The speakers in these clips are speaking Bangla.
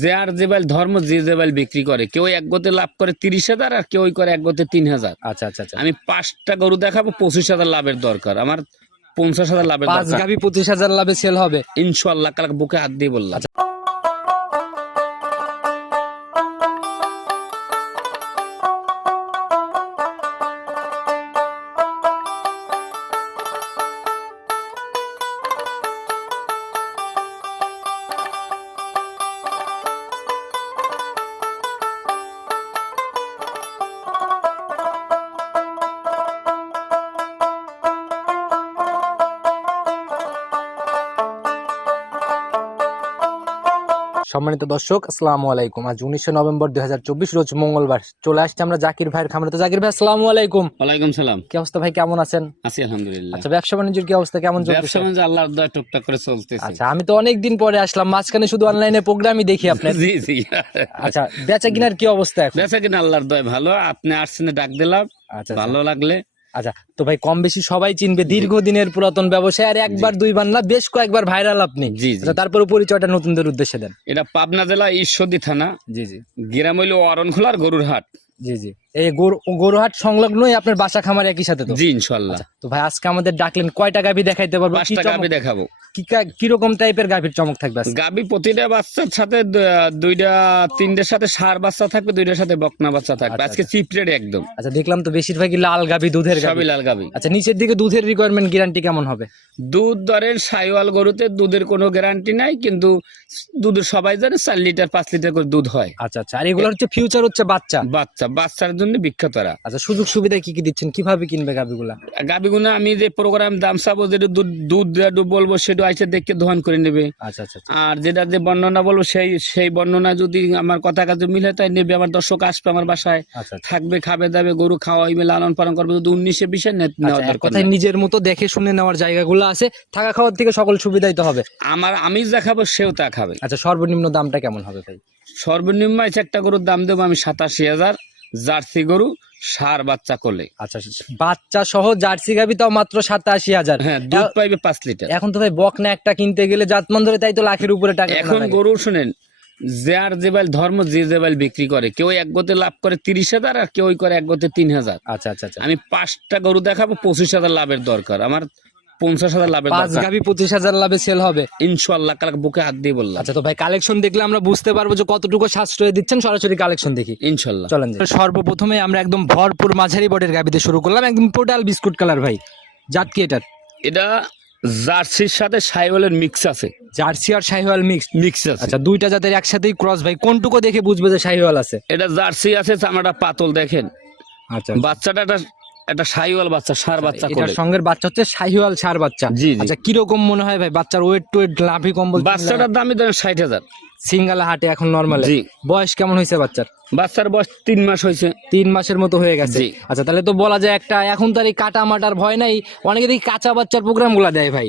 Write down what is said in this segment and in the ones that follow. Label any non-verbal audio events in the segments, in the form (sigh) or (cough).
যে আর যে বাইল ধর্ম যে যে বাইল বিক্রি করে কেউ এক গোতে লাভ করে তিরিশ হাজার আর কেউ করে এক গোতে তিন হাজার। আচ্ছা আচ্ছা আচ্ছা। আমি পাঁচটা গরু দেখাবো পঁচিশ হাজার লাভের দরকার। আমার পঞ্চাশ হাজার লাভের পাঁচ গাভি পঁচিশ হাজার লাভে সেল হবে। ইনশাল্লাহ কালকে বুকে হাত দিয়ে বললাম। সম্মানিত দর্শক আসসালামু আলাইকুম। আজ উনিশে নভেম্বর দুই রোজ মঙ্গলবার। চলে আসছে আমরা জাকির ভাইয়ের খামারে। তো জাকির ভাই আসসালামু আলাইকুম। ওয়ালাইকুম সালাম। কি অবস্থা ভাই কেমন আছেন? আছি আলহামদুলিল্লাহ। আচ্ছা ব্যবসা বাণিজ্যের কি অবস্থা কেমন ব্যবসা বাণিজ্য আল্লাহর দয়া টুকটাক করে চলতেছে। আচ্ছা আমি তো অনেক দিন পরে আসলাম মাঝখানে শুধু অনলাইনে প্রোগ্রামই দেখি আপনার। জি জি। আচ্ছা বেচা কিনার কি অবস্থা এখন? বেচা কিনা আল্লাহর দয় ভালো আপনি আসছেন ডাক দিলাম। আচ্ছা। ভালো লাগলে। আচ্ছা তো ভাই কম বেশি সবাই চিনবে দীর্ঘদিনের পুরাতন ব্যবসায় আর একবার দুই না বেশ কয়েকবার ভাইরাল আপনি। জি আচ্ছা তারপরে পরিচয়টা নতুনদের উদ্দেশ্যে দেন। এটা পাবনা জেলা ঈশ্বরদী থানা। জি জি। গ্রাম হইল অরণখোলার গরুর হাট জি জি। এই গরুহাট সংলগ্নই আপনার বাসা খামার একই সাথে জি ইনশাল্লাহ। আচ্ছা, তো ভাই আজকে আমাদের ডাকলেন কয়টা গাভি দেখাইতে পারব? পাঁচটা চমক- দেখাবো। কি কীরকম টাইপের গাভির চমক থাকবে? গাবি প্রতিটা বাচ্চার সাথে দুইটা তিনটের সাথে সার বাচ্চা থাকবে দুইটার সাথে বকনা বাচ্চা থাকবে। আচ্ছা, আজকে চিপরেট একদম। আচ্ছা দেখলাম তো বেশিরভাগই লাল গাভী দুধের গাভি। সবই লাল গাবি আচ্ছা নিচের দিকে দুধের রিকোয়ারমেন্ট গ্যারান্টি কেমন হবে? দুধ ধরেন সাইওয়াল গরুতে দুধের কোনো গ্যারান্টি নাই কিন্তু দুধের সবাই জানে চার লিটার পাঁচ লিটার করে দুধ হয়। আচ্ছা আচ্ছা আর এগুলো হচ্ছে ফিউচার হচ্ছে বাচ্চা? বাচ্চা বাচ্চার জন্য বিখ্যাত এরা আচ্ছা সুযোগ সুবিধা কি কি দিচ্ছেন? কীভাবে কিনবে গাভিগুলা গাবিগুলো আমি যে প্রোগ্রাম দাম চাবো যেটা দুধ বলব সেটা আইসে দেখে দোকান করে নেবে। আচ্ছা আচ্ছা আচ্ছা। আর যেটা যে বর্ণনা বলব সেই সেই বর্ণনা যদি আমার কথা কাজে মিলে তাই নেবে। আমার দর্শক আসবে আমার বাসায় আচ্ছা আচ্ছা। থাকবে খাবে দাবে গরু খাওয়াইবে লালন পালন করবে। যদি উনিশে বিশে কথায় নিজের মতো দেখে শুনে নেওয়ার জায়গাগুলো আছে। থাকা খাওয়ার থেকে সকল সুবিধাই তো হবে। আমার আমি যা খাব সেও তা খাবে। আচ্ছা সর্বনিম্ন দামটা কেমন হবে ভাই? সর্বনিম্ন আছে একটা গরুর দাম দেবো আমি সাতাশি হাজার। জার্সি গরু সার বাচ্চা করলে আচ্ছা বাচ্চা সহ জার্সি গাভি তাও মাত্র সাতাশি হাজার। হ্যাঁ দুধ পাইবে পাঁচ লিটার। এখন তো ভাই বকনা একটা কিনতে গেলে জাতমান ধরে তাই তো লাখের উপরে টাকা এখন গরু শুনেন যে আর যে বাইল ধর্ম যে যে বাইল বিক্রি করে কেউ এক গোতে লাভ করে তিরিশ হাজার আর কেউ করে এক গোতে তিন হাজার। আচ্ছা আচ্ছা আচ্ছা। আমি পাঁচটা গরু দেখাবো পঁচিশ হাজার লাভের দরকার। আমার পঞ্চাশ হাজার লাভের পাঁচ গাভি পঁচিশ হাজার লাভে সেল হবে। ইনশাল্লাহ বুকে হাত দিয়ে বললাম। আচ্ছা তো ভাই কালেকশন দেখলে আমরা বুঝতে পারব যে কতটুকু সাশ্রয় দিচ্ছেন সরাসরি কালেকশন দেখি। ইনশাল্লাহ চলেন। সর্বপ্রথমে আমরা একদম ভরপুর মাঝারি গাভিতে শুরু করলাম। একদম টোটাল বিস্কুট কালার ভাই। জাত কি এটার। এটা জার্সির সাথে সাইওয়ালের মিক্স আছে। জার্সি আর মিক্স মিক্স আছে। আচ্ছা দুইটা জাতের একসাথেই ক্রস ভাই। কোনটুকু দেখে বুঝবে যে শাহিওয়াল আছে? এটা জার্সি আছে চামড়াটা পাতল দেখেন। আচ্ছা বাচ্চাটা একটা সাইওয়াল বাচ্চা সার বাচ্চা করে সঙ্গের বাচ্চা হচ্ছে শাহিওয়াল সার বাচ্চা। আচ্ছা কীরকম মনে হয় ভাই? বাচ্চার ওয়েট টুয়েট লাভি কম্বল বাচ্চাটার দামই ধরেন ষাট হাজার। সিঙ্গালা হাটে এখন নর্মাল জি। বয়স কেমন হয়েছে বাচ্চার? বাচ্চার বয়স তিন মাস হয়েছে। তিন মাসের মতো হয়ে গেছে। আচ্ছা তাহলে তো বলা যায় একটা এখন তার এই কাটা মাটার ভয় নাই। অনেকে দেখি কাঁচা বাচ্চার প্রোগ্রামগুলা দেয় ভাই।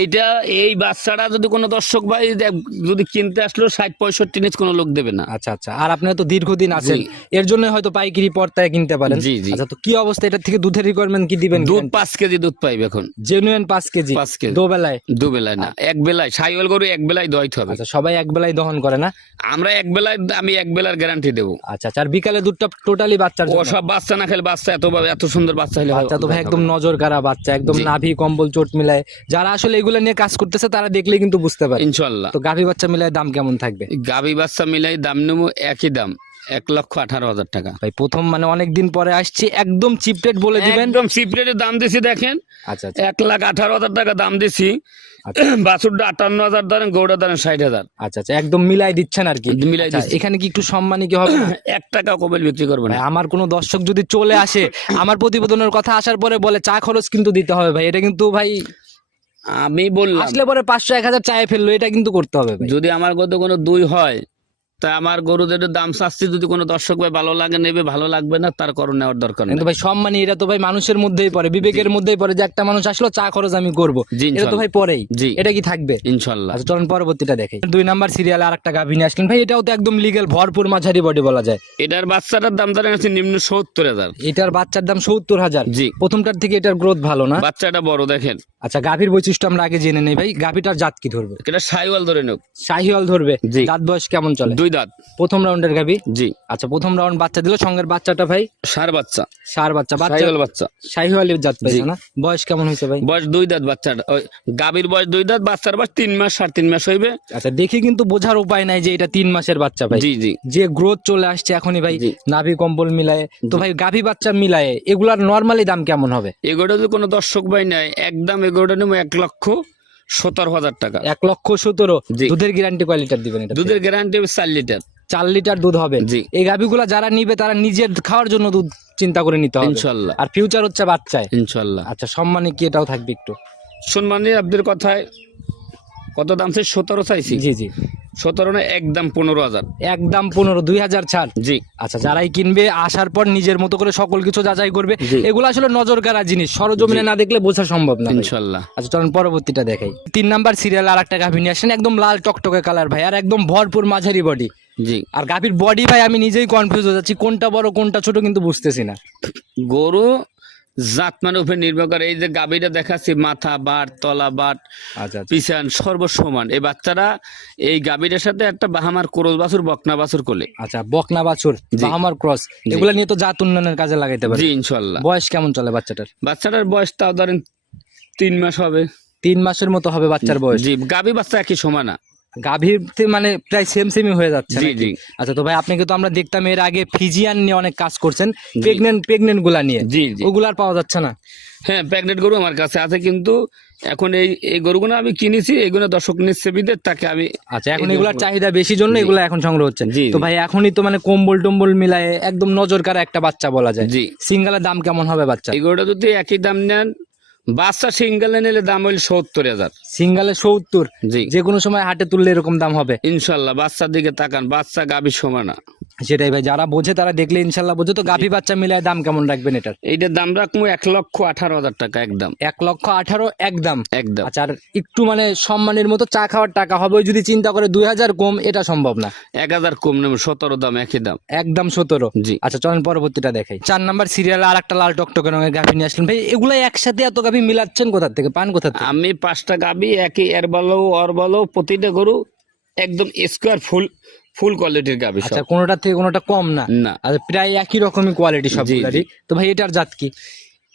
এইটা এই বাচ্চাটা যদি কোনো দর্শক ভাই যদি কিনতে আসলো ষাট পঁয়ষট্টি নিচ কোনো লোক দেবে না। আচ্ছা আচ্ছা। আর আপনার তো দীর্ঘদিন আছেন। এর জন্য হয়তো পাইকারি পর্তায় কিনতে পারেন। জি, জি। আচ্ছা তো কি অবস্থা? এটা থেকে দুধের রিকোয়ারমেন্ট কি দিবেন দুধ পাঁচ কেজি দুধ পাইবে এখন। জেনুইন পাঁচ কেজি। পাঁচ কেজি। দো বেলায় দু বেলায় না এক বেলায় সাইওয়াল গরু এক বেলায় দোয়াইতে হবে আচ্ছা সবাই এক বেলায় দহন করে না? আমরা এক বেলায় আমি এক বেলার গ্যারান্টি দেবো। আচ্ছা আচ্ছা আর বিকালে দুধটা টোটালি বাচ্চার ও সব বাচ্চা না খেলে বাচ্চা এত এত সুন্দর বাচ্চা হলে বাচ্চা তো ভাই একদম নজর কারা বাচ্চা একদম নাভি কম্বল চোট মিলায়। যারা আসলে এগুলো নিয়ে কাজ করতেছে তারা দেখলে কিন্তু বুঝতে পারে। ইনশাল্লাহ। তো গাভী বাচ্চা মিলায় দাম কেমন থাকবে? গাভী বাচ্চা মিলাই দাম নেব একই দাম। এক লক্ষ আঠারো হাজার টাকা। ভাই প্রথম মানে অনেক দিন পরে আসছি একদম চিপ রেট বলে দিবেন। একদম সিপ্রেটের দাম দিছি দেখেন। আচ্ছা আচ্ছা। এক লাখ আঠারো হাজার টাকা দাম দিছি। আচ্ছা। (clears throat) বাছুরটা আটান্ন হাজার ধরেন গৌড়া ধরেন ষাট হাজার। আচ্ছা আচ্ছা একদম মিলাই দিচ্ছেন আর কি। মিলাই আচ্ছা, দিচ্ছি। এখানে কি একটু সম্মানী কি হবে? (clears throat) এক টাকা কবেল বিক্রি করব না। আমার কোনো দর্শক যদি চলে আসে আমার প্রতিবেদনের কথা আসার পরে বলে চা খরচ কিন্তু দিতে হবে ভাই। এটা কিন্তু ভাই আমি বললাম। আসলে পরে পাঁচশো এক হাজার চায়ে ফেলল এটা কিন্তু করতে হবে যদি আমার গত কোনো দুই হয় তা আমার গরুদের দাম চাচ্ছি যদি কোনো দর্শক ভাই ভালো লাগে নেবে ভালো লাগবে না তার করণ নেওয়ার দরকার নেই। কিন্তু ভাই সম্মানী এটা তো ভাই মানুষের মধ্যেই পড়ে বিবেকের মধ্যেই পড়ে যে একটা মানুষ আসলো চা খরচ আমি করব। এটা তো ভাই পরেই এটা কি থাকবে? ইনশাল্লাহ। আচ্ছা চলুন পরবর্তীটা দেখে। দুই নাম্বার সিরিয়ালে আর একটা গাভী নিয়ে আসলেন। ভাই এটাও তো একদম লিগেল ভরপুর মাঝারি বডি বলা যায়। এটার বাচ্চাটার দাম ধরেন আছে নিম্ন সত্তর হাজার। এটার বাচ্চার দাম সত্তর হাজার। জি। প্রথমটার থেকে এটার গ্রোথ ভালো না। বাচ্চাটা বড় দেখেন। আচ্ছা গাভীর বৈশিষ্ট্য আমরা আগে জেনে নেই ভাই। গাভীটার জাত কি ধরবে? এটা সাইওয়াল ধরে নেব শাহিওয়াল ধরবে। জি। দাঁত বয়স কেমন চলে? দুই দাঁত। প্রথম রাউন্ডের গাভী? জি। আচ্ছা প্রথম রাউন্ড বাচ্চা দিল সঙ্গের বাচ্চাটা ভাই? সার বাচ্চা। সার বাচ্চা সাইওয়াল বাচ্চা। জাত পাইছে না? বয়স কেমন হয়েছে ভাই? বয়স দুই দাঁত বাচ্চাটা গাভীর বয়স দুই দাঁত বাচ্চার বয়স তিন মাস সাড়ে তিন মাস হইবে। আচ্ছা দেখে কিন্তু বোঝার উপায় নাই যে এটা তিন মাসের বাচ্চা ভাই। জি জি। যে গ্রোথ চলে আসছে এখনই ভাই নাভি কম্বল মিলায়ে। তো ভাই গাভী বাচ্চা মিলায়ে এগুলার নর্মালি দাম কেমন হবে? এগুলো যদি কোনো দর্শক ভাই নেয় একদম এগুলোটা নেব এক লক্ষ। সতেরো হাজার টাকা। এক লক্ষ সতেরো। দুধের গ্যারান্টি কয় লিটার দিবেন এটা? দুধের গ্যারান্টি চার লিটার চার লিটার দুধ হবে। জি। এই গাভিগুলা যারা নিবে তারা নিজের খাওয়ার জন্য দুধ চিন্তা করে নিতে হবে। ইনশাল্লাহ। আর ফিউচার হচ্ছে বাচ্চায়। ইনশাল্লাহ। আচ্ছা সম্মানে কি এটাও থাকবে একটু? সম্মানে আপনাদের কথায় কত দাম? চাই সতেরো চাইছি। জি জি। সতেরো না একদম পনেরো হাজার। একদম পনেরো দুই হাজার ছাড়। জি। আচ্ছা যারাই কিনবে আসার পর নিজের মতো করে সকল কিছু যাচাই করবে। এগুলো আসলে নজর জিনিস সরজমিনে না দেখলে বোঝা সম্ভব না ইনশাল্লাহ। আচ্ছা চলুন পরবর্তীটা দেখাই। তিন নাম্বার সিরিয়াল আর একটা গাভী নিয়ে আসেন একদম লাল টকটকে কালার ভাই আর একদম ভরপুর মাঝারি বডি জি। আর গাভীর বডি ভাই আমি নিজেই কনফিউজ হয়ে যাচ্ছি কোনটা বড় কোনটা ছোট কিন্তু বুঝতেছি না। গরু জাত মানে উপরে নির্ভর করে। এই যে গাভীটা দেখাচ্ছি মাথা বাট তলা বাট আচ্ছা আচ্ছা। পিছান সর্বসমান। এই বাচ্চারা এই গাভীটার সাথে একটা বাহামার কোরস বাছুর বকনা বাছুর কোলে আচ্ছা বকনা বাছুর বাহামার ক্রস। এগুলা নিয়ে তো জাত উন্নয়নের কাজে লাগাইতে পারে। জি ইনশাল্লাহ। বয়স কেমন চলে বাচ্চাটার? বাচ্চাটার বয়স তাও ধরেন তিন মাস হবে। তিন মাসের মতো হবে বাচ্চার বয়স। জি গাভী বাচ্চা একই সমান না। গাভীর মানে প্রায় সেম সেমই হয়ে যাচ্ছে জি জি। আচ্ছা তো ভাই আপনাকে তো আমরা দেখতাম এর আগে ফিজিয়ান নিয়ে অনেক কাজ করছেন। প্রেগনেন্ট প্রেগনেন্টগুলা নিয়ে। জি জি। ওগুলা আর পাওয়া যাচ্ছে না? হ্যাঁ প্রেগনেন্ট গরু আমার কাছে আছে কিন্তু এখন এই এই গরুগুলো আমি কিনেছি এগুলো দর্শক নিচ্ছে বিদে তাকে আমি আচ্ছা এখন এগুলার চাহিদা বেশি জন্য। এগুলো এখন সংগ্রহ হচ্ছে। তো ভাই এখনই তো মানে কম্বল টম্বল মিলায়ে একদম নজর কারা একটা বাচ্চা বলা যায়। জি। সিঙ্গেলের দাম কেমন হবে বাচ্চা এই গরুটা যদি একই দাম নেন বাচ্চা সিঙ্গেলে নিলে দাম হইল সত্তর হাজার। সিঙ্গেলে সত্তর? জি। যে কোনো সময় হাটে তুললে এরকম দাম হবে? ইনশাল্লাহ বাচ্চার দিকে তাকান বাচ্চা গাভীর সমানা সেটাই ভাই যারা বোঝে তারা দেখলে ইনশাল্লাহ বোঝে। তো গাভী বাচ্চা মিলায় দাম কেমন রাখবেন এটার? এইটার দাম রাখব এক লক্ষ আঠারো হাজার টাকা একদম। এক লক্ষ আঠারো একদম। একদম। আচ্ছা আর একটু মানে সম্মানের মতো চা খাওয়ার টাকা হবে যদি চিন্তা করে দুই হাজার কম এটা সম্ভব না। এক হাজার কম নেব সতেরো দাম একই দাম। একদম সতেরো। জি। আচ্ছা চলেন পরবর্তীটা দেখাই। চার নাম্বার সিরিয়াল আর একটা লাল টকটকে রঙের গাভী নিয়ে আসলেন। ভাই এগুলো একসাথে এত গাভী মিলাচ্ছেন কোথা থেকে? পান কোথা থেকে? আমি পাঁচটা গাবি একই এর বলো অর বলো প্রতিটা গরু একদম স্কোয়ার ফুল ফুল কোয়ালিটির গাবি আচ্ছা কোনোটা থেকে কোনোটা কম না। না। আর প্রায় একই রকমের কোয়ালিটি সব জি, জি। তো ভাই এটার জাত কি?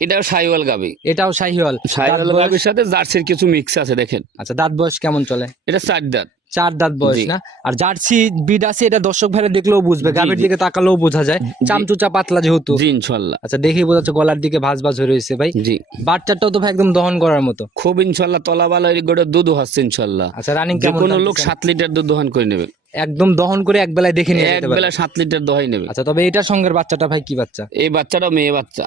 এটাও সাইওয়াল গাবি এটাও সাইওয়াল সাইওয়াল গাবির সাথে জার্সির কিছু মিক্স আছে দেখেন। আচ্ছা দাঁত বয়স কেমন চলে? এটা চার দাঁত। চার দাঁত বয়স না? আর জার্সি বিড আছে এটা দর্শক ভাইরা দেখলেও বুঝবে জি। দিকে তাকালেও বোঝা যায়। চামচুচা পাতলা যেহেতু। জি ইনশাল্লাহ। আচ্ছা দেখেই বোঝা যাচ্ছে গলার দিকে ভাঁজ ভাঁজ হয়ে রয়েছে ভাই। জি। বাচ্চাটাও তো ভাই একদম দহন করার মতো। খুব ইনশাল্লাহ তলাবালা এই গরুর দুধ হচ্ছে ইনশাল্লাহ। আচ্ছা রানিং কেমন কোনো লোক সাত লিটার দুধ দহন করে নেবে। একদম দহন করে এক বেলায় দেখে নিয়ে এক বেলা সাত লিটার দোহাই নেবে। আচ্ছা তবে এটার সঙ্গের বাচ্চাটা ভাই কি বাচ্চা? এই বাচ্চাটাও মেয়ে বাচ্চা।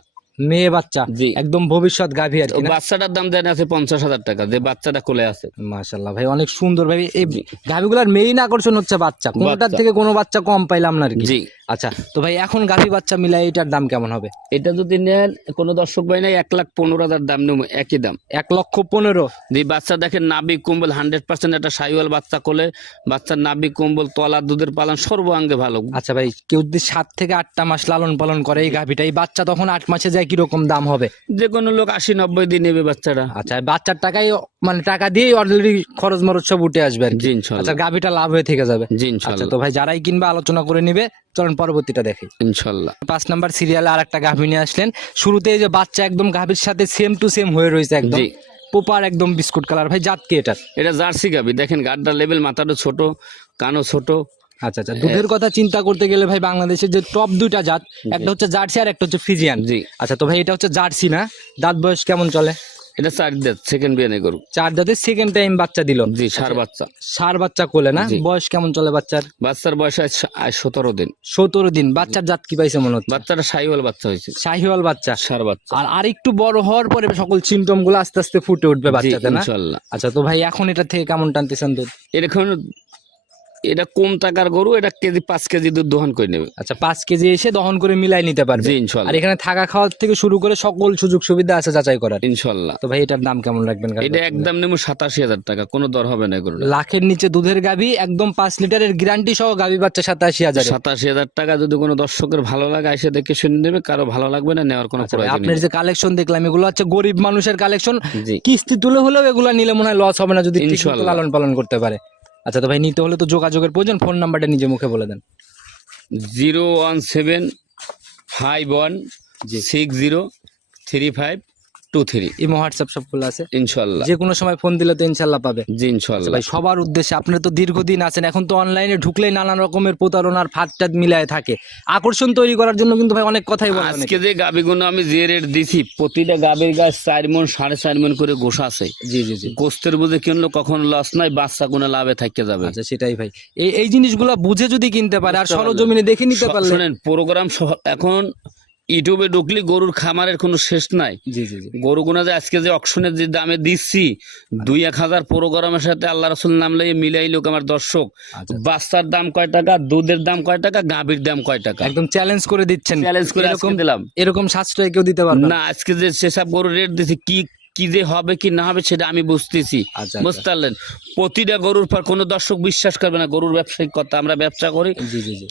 মেয়ে বাচ্চা জি। একদম ভবিষ্যৎ গাভী আর কি না? বাচ্চাটার দাম দেন আছে পঞ্চাশ হাজার টাকা যে বাচ্চাটা কোলে আছে। মাশাল্লাহ ভাই অনেক সুন্দর ভাই। এই গাভীগুলার মেইন আকর্ষণ হচ্ছে বাচ্চা। কোনটার বাচ্চা। থেকে কোনো বাচ্চা কম পাইলাম না আর কি। জি। আচ্ছা তো ভাই এখন গাভী বাচ্চা মিলাই এটার দাম কেমন হবে? এটা যদি নেন কোনো দর্শক ভাই নাই এক লাখ পনেরো হাজার দাম নেব একই দাম। এক লক্ষ পনেরো? যে বাচ্চা দেখেন নাবি কম্বল হান্ড্রেড পার্সেন্ট একটা সাইওয়াল বাচ্চা কোলে। বাচ্চার নাবি কম্বল তলা দুধের পালন সর্বাঙ্গে ভালো। আচ্ছা ভাই কেউ যদি সাত থেকে আটটা মাস লালন পালন করে এই গাভীটা এই বাচ্চা তখন আট মাসে যায় কীরকম দাম হবে? যে কোনো লোক আশি নব্বই দিন নেবে বাচ্চাটা আচ্ছা বাচ্চার টাকাই মানে টাকা দিয়েই অলরেডি খরচ মরচ সব উঠে আসবে আর জি আচ্ছা গাভীটা লাভ হয়ে থেকে যাবে। জি আচ্ছা তো ভাই যারাই কিনবে আলোচনা করে নিবে। চলুন পরবর্তীটা দেখি। ইনশাল্লাহ। পাঁচ নাম্বার সিরিয়ালে আর একটা গাভী নিয়ে আসলেন। শুরুতে যে বাচ্চা একদম গাভীর সাথে সেম টু সেম হয়ে রয়েছে একদম। পোপার একদম বিস্কুট কালার ভাই জাত কি এটা এটা জার্সি গাবি দেখেন গাড্ডার লেভেল মাথাটা ছোট কানও ছোট। আচ্ছা আচ্ছা। দুধের কথা চিন্তা করতে গেলে ভাই বাংলাদেশের যে টপ দুইটা জাত একটা হচ্ছে জার্সি আর একটা হচ্ছে ফিজিয়ান। জি। আচ্ছা তো ভাই এটা হচ্ছে জার্সি না? দাঁত বয়স কেমন চলে? এটা চার দাঁত সেকেন্ড বিয়ানে গরু। চার দাঁতের সেকেন্ড টাইম বাচ্চা দিল। জি সার বাচ্চা। সার বাচ্চা কোলে না? বয়স কেমন চলে বাচ্চার? বাচ্চার বয়স সতেরো দিন। সতেরো দিন। বাচ্চার জাত কি পাইছে মনে হচ্ছে? বাচ্চাটা সাইওয়াল বাচ্চা হয়েছে। শাহিওয়াল বাচ্চা। সার বাচ্চা। আর আর একটু বড় হওয়ার পরে সকল সিমটমগুলো আস্তে আস্তে ফুটে উঠবে বাচ্চাতে না? আচ্ছা তো ভাই এখন এটা থেকে কেমন টানতেছেন দুধ? এরকম এটা কম টাকার গরু এটা কেজি পাঁচ কেজি দুধ দহন করে নেবে। আচ্ছা পাঁচ কেজি এসে দহন করে মিলাই নিতে পারবে। আর এখানে থাকা খাওয়ার থেকে শুরু করে সকল সুযোগ সুবিধা আছে যাচাই করার। ইনশাল্লাহ। তো ভাই এটার দাম কেমন রাখবেন? এটা একদম নেব সাতাশি হাজার টাকা কোনো দর হবে না গরুটা লাখের নিচে দুধের গাভি একদম পাঁচ লিটারের গ্যারান্টি সহ গাভি বাচ্চা সাতাশি হাজার সাতাশি হাজার টাকা যদি কোনো দর্শকের ভালো লাগে এসে দেখে শুনে নেবে কারও ভালো লাগবে না নেওয়ার কোনো প্রয়োজন আপনার যে কালেকশন দেখলাম এগুলো হচ্ছে গরিব মানুষের কালেকশন কিস্তি তুলে হলেও এগুলো নিলে মনে হয় লস হবে না যদি। লালন পালন করতে পারে। আচ্ছা তো ভাই নিতে হলে তো যোগাযোগের প্রয়োজন ফোন নাম্বারটা নিজে মুখে বলে দেন। Zero one seven five one six zero three five two three imo WhatsApp সব খোলা আছে। ইনশাল্লাহ। যে কোনো সময় ফোন দিলে তো ইনশাল্লাহ পাবে। জি আচ্ছা ইনশাল্লাহ ভাই সবার উদ্দেশ্যে আপনারা তো দীর্ঘদিন আছেন এখন তো অনলাইনে ঢুকলেই নানান রকমের প্রতারণার ফাঁদ টাদ মিলায় থাকে। আকর্ষণ তৈরি করার জন্য কিন্তু ভাই অনেক কথাই বলে আজকে যে গাবিগুলো আমি যে রেট দিছি প্রতিটা গাবির গাছ চার মন সাড়ে চার মন করে গোসা আছে। জি জি জি। গোস্তের বুঝে কিনলো কখনো লস নাই বাচ্চা কোনো লাভে থাকতে যাবে। আচ্ছা সেটাই ভাই। এই এই জিনিসগুলো বুঝে যদি কিনতে পারে আর সরজমিনে দেখে নিতে পারলে শোনেন প্রোগ্রাম এখন ইউটিউবে ঢুকলি গরুর খামারের কোনো শেষ নাই। জি জি গরুগুনা যে আজকে যে অকশনের যে দামে দিচ্ছি দুই এক হাজার পুরো গরমের সাথে আল্লাহ রসুল নাম লাগিয়ে মিলাই লোক আমার দর্শক। বাস্তার বাচ্চার দাম কয় টাকা দুধের দাম কয় টাকা গাভীর দাম কয় টাকা। একদম চ্যালেঞ্জ করে দিচ্ছেন। চ্যালেঞ্জ করে এরকম দিলাম। এরকম সাশ্রয় কেউ দিতে পারবে না। না আজকে যে সেসব গরুর রেট দিছি কি কি যে হবে কি না হবে সেটা আমি বুঝতেছি। আচ্ছা বুঝতে পারলেন? প্রতিটা গরুর পর কোনো দর্শক বিশ্বাস করবে না গরুর ব্যবসায়িক কথা আমরা ব্যবসা করি।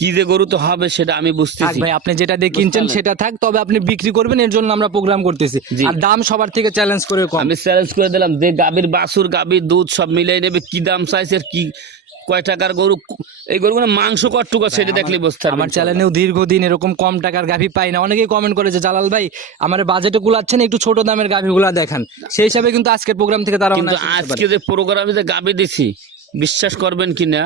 কি যে গরু তো হবে সেটা আমি বুঝতেছি। ভাই আপনি যেটা দিয়ে কিনছেন সেটা থাক তবে আপনি বিক্রি করবেন এর জন্য আমরা প্রোগ্রাম করতেছি। আর দাম সবার থেকে চ্যালেঞ্জ করে কম। আমি চ্যালেঞ্জ করে দিলাম যে গাভীর বাছুর গাভীর দুধ সব মিলাই নেবে কি দাম চাইছে কি কয় টাকার গরু এই গরুগুলো মাংস কটটুকু সেটা দেখলে বুঝতে আমার চ্যানেলেও দীর্ঘদিন এরকম কম টাকার গাভি পাই না। অনেকেই কমেন্ট করে যে জালাল ভাই আমার বাজেটে গুলাচ্ছেন একটু ছোট দামের গাভিগুলা দেখান। সেই হিসাবে কিন্তু আজকের প্রোগ্রাম থেকে তারা কিন্তু আজকে যে প্রোগ্রামে যে গাভী দিছি বিশ্বাস করবেন কি না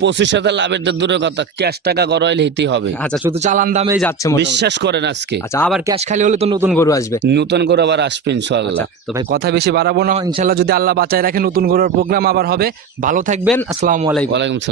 পঁচিশ হাজার লাভের দূরের কথা ক্যাশ টাকা গরম হইতেই হবে। আচ্ছা শুধু চালান দামেই যাচ্ছে। বিশ্বাস করেন আজকে। আচ্ছা আবার ক্যাশ খালি হলে তো নতুন গরু আসবে। নতুন করে আবার আসবে ইনশাল্লাহ আচ্ছা তো ভাই কথা বেশি বাড়াবো না। ইনশাল্লাহ যদি আল্লাহ বাঁচায় রাখে নতুন গরুর প্রোগ্রাম আবার হবে। ভালো থাকবেন। আসসালামু আলাইকুম। ওয়ালাইকুম সালাম।